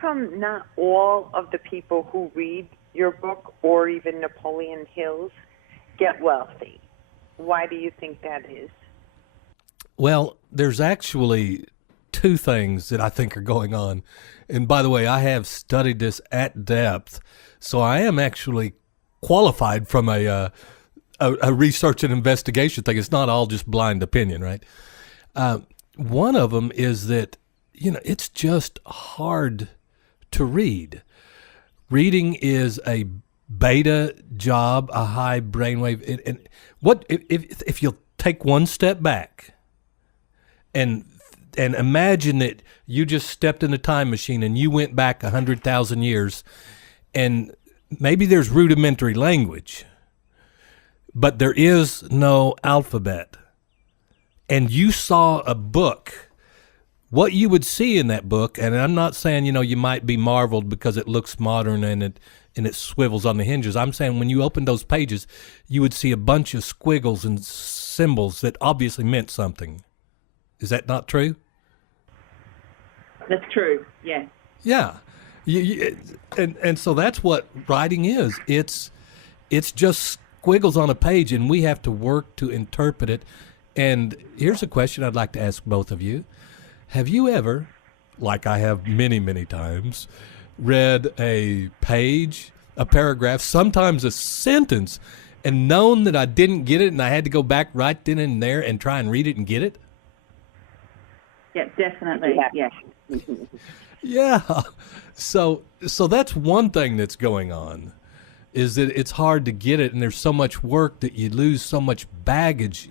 come not all of the people who read your book or even Napoleon Hill's get wealthy? Why do you think that is? Well, there's actually two things that I think are going on. And by the way, I have studied this at depth, so I am actually qualified from a research and investigation thing. It's not all just blind opinion, right? One of them is that, it's just hard to read. Reading is a beta job, a high brainwave. And what if you'll take one step back and imagine that you just stepped in a time machine and you went back 100,000 years, and maybe there's rudimentary language, but there is no alphabet, and you saw a book. What you would see in that book, and I'm not saying, you might be marveled because it looks modern and it swivels on the hinges. I'm saying when you open those pages, you would see a bunch of squiggles and symbols that obviously meant something. Is that not true? That's true, yes. Yeah. And so that's what writing is. It's just squiggles on a page, and we have to work to interpret it. And here's a question I'd like to ask both of you. Have you ever, like I have many, many times, read a page, a paragraph, sometimes a sentence, and known that I didn't get it and I had to go back right then and there and try and read it and get it? Yeah, definitely, yes. Yeah. So that's one thing that's going on, is that it's hard to get it, and there's so much work that you lose so much baggage.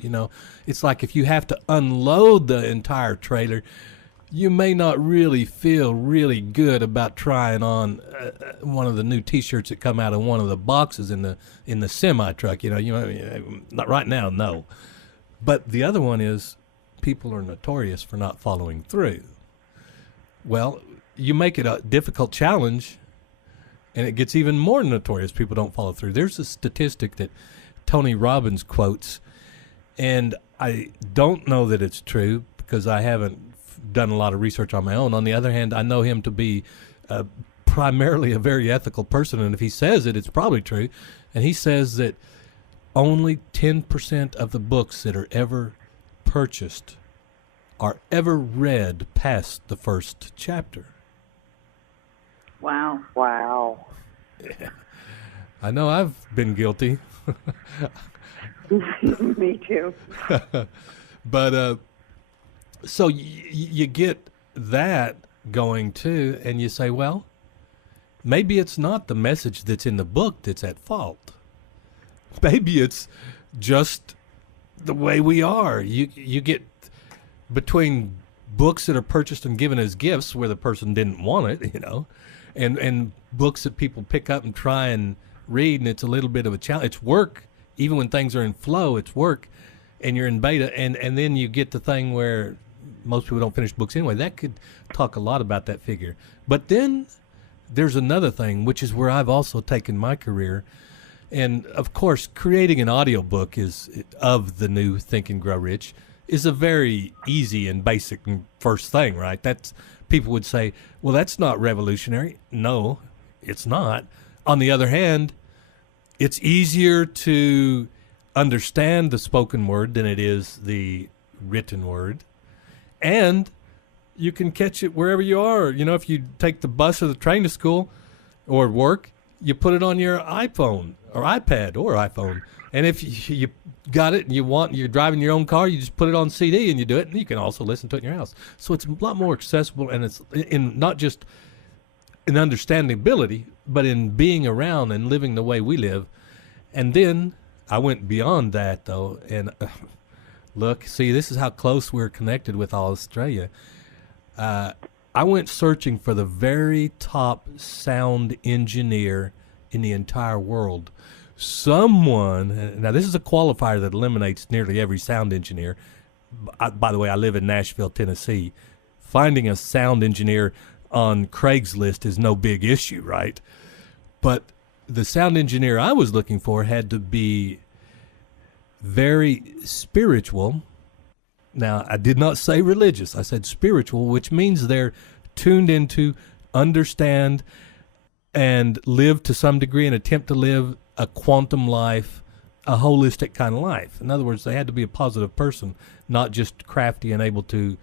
It's like if you have to unload the entire trailer, you may not really feel really good about trying on one of the new T-shirts that come out of one of the boxes in the semi truck. Not right now, no. But the other one is people are notorious for not following through. Well, you make it a difficult challenge, and it gets even more notorious. People don't follow through. There's a statistic that Tony Robbins quotes, and I don't know that it's true because I haven't done a lot of research on my own. On the other hand, I know him to be primarily a very ethical person, and if he says it, it's probably true. And he says that only 10% of the books that are ever purchased are ever read past the first chapter. Wow. Yeah. I know I've been guilty. Me too. But so you get that going too, and you say, well, maybe it's not the message that's in the book that's at fault. Maybe it's just the way we are. You get between books that are purchased and given as gifts where the person didn't want it, and books that people pick up and try and read, and it's a little bit of a challenge. It's work. Even when things are in flow, it's work, and you're in beta, and then you get the thing where most people don't finish books anyway. That could talk a lot about that figure. But then there's another thing, which is where I've also taken my career. And, of course, creating an audiobook of the new Think and Grow Rich is a very easy and basic first thing, right? People would say, well, that's not revolutionary. No, it's not. On the other hand, it's easier to understand the spoken word than it is the written word. And you can catch it wherever you are. If you take the bus or the train to school or work, you put it on your iPhone or iPad or iPhone. And if you got it and you're driving your own car, you just put it on CD and you do it, and you can also listen to it in your house. So it's a lot more accessible, and it's in not just in understandability, but in being around and living the way we live. And then I went beyond that, though, and look, see, this is how close we're connected with Australia. I went searching for the very top sound engineer in the entire world. Someone, now this is a qualifier that eliminates nearly every sound engineer. By the way, I live in Nashville, Tennessee. Finding a sound engineer on Craigslist is no big issue, right? But the sound engineer I was looking for had to be very spiritual. Now, I did not say religious. I said spiritual, which means they're tuned into understand and live to some degree and attempt to live a quantum life, a holistic kind of life. In other words, they had to be a positive person, not just crafty and able to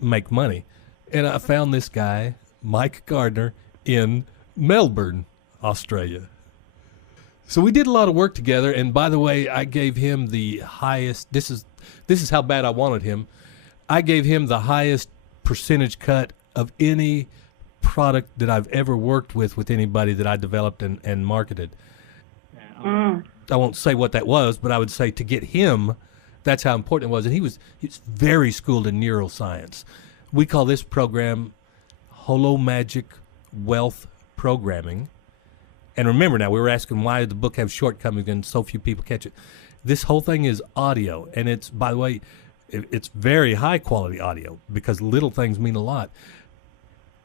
make money. And I found this guy, Mike Gardner, in Melbourne, Australia. So we did a lot of work together, and by the way, I gave him the highest, this is how bad I wanted him. I gave him the highest percentage cut of any product that I've ever worked with anybody that I developed and marketed. I won't say what that was, but I would say to get him, that's how important it was. And he's very schooled in neuroscience. We call this program Holo Magic Wealth Programming. And remember now, we were asking why did the book have shortcomings and so few people catch it. This whole thing is audio. And it's, by the way, it's very high quality audio because little things mean a lot.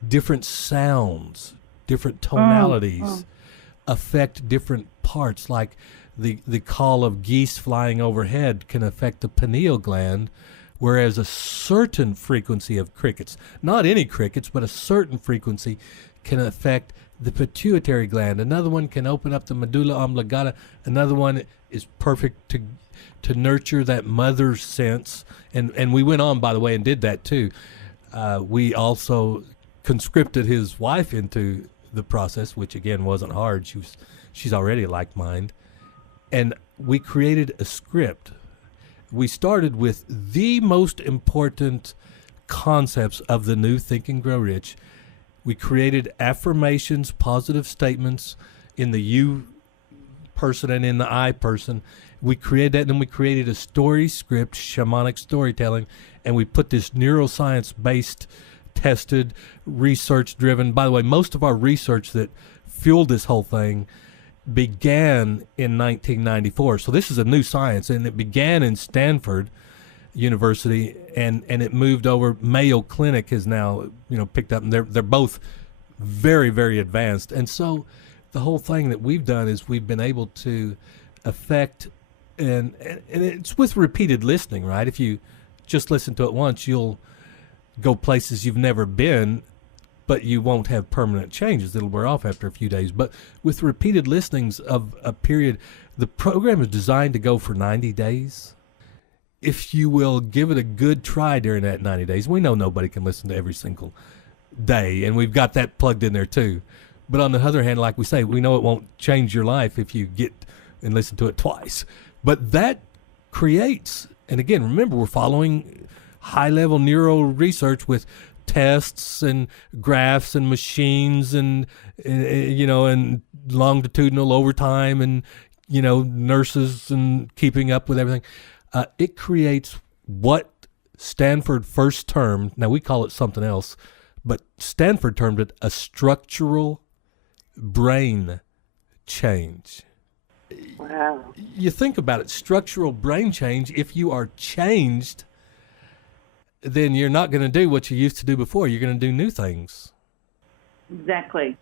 Different sounds, different tonalities affect different parts. Like the call of geese flying overhead can affect the pineal gland, whereas a certain frequency of crickets, not any crickets, but a certain frequency can affect the pituitary gland. Another one can open up the medulla oblongata. Another one is perfect to nurture that mother sense. And we went on, by the way, and did that too. We also conscripted his wife into the process, which again wasn't hard. She's already like mind. And we created a script. We started with the most important concepts of the new Think and Grow Rich. We created affirmations, positive statements in the you person and in the I person. We created that, and then we created a story script, shamanic storytelling, and we put this neuroscience-based, tested, research-driven. By the way, most of our research that fueled this whole thing began in 1994. So this is a new science, and it began in Stanford University, and it moved over. Mayo Clinic has now picked up, and they're both very, very advanced. And so the whole thing that we've done is we've been able to affect, and it's with repeated listening, right? If you just listen to it once, you'll go places you've never been, but you won't have permanent changes. It'll wear off after a few days. But with repeated listenings of a period, the program is designed to go for 90 days. If you will give it a good try during that 90 days, we know nobody can listen to every single day, and we've got that plugged in there too. But on the other hand, like we say, we know it won't change your life if you get and listen to it twice. But that creates, and again, remember, we're following high-level neuro research with tests and graphs and machines and and longitudinal overtime and nurses and keeping up with everything. It creates what Stanford first termed, now we call it something else, but Stanford termed it a structural brain change. Wow. You think about it, structural brain change. If you are changed, then you're not going to do what you used to do before. You're going to do new things. Exactly.